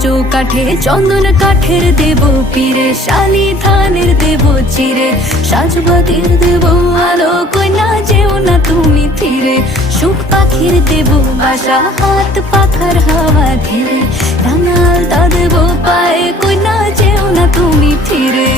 চৌকাঠে চন্দন কাঠের দেব পীরে, শালি ধানের দেব চিরে, সাজবাতির দেব আলো, কইনা যেও না তুমি ফিরে। সুখ পাখির দেব বাসা, হাত পাখার হাওয়া ধীরে, রাঙাল তা দেব পায়ে, কইনা যেও না তুমি ফিরে।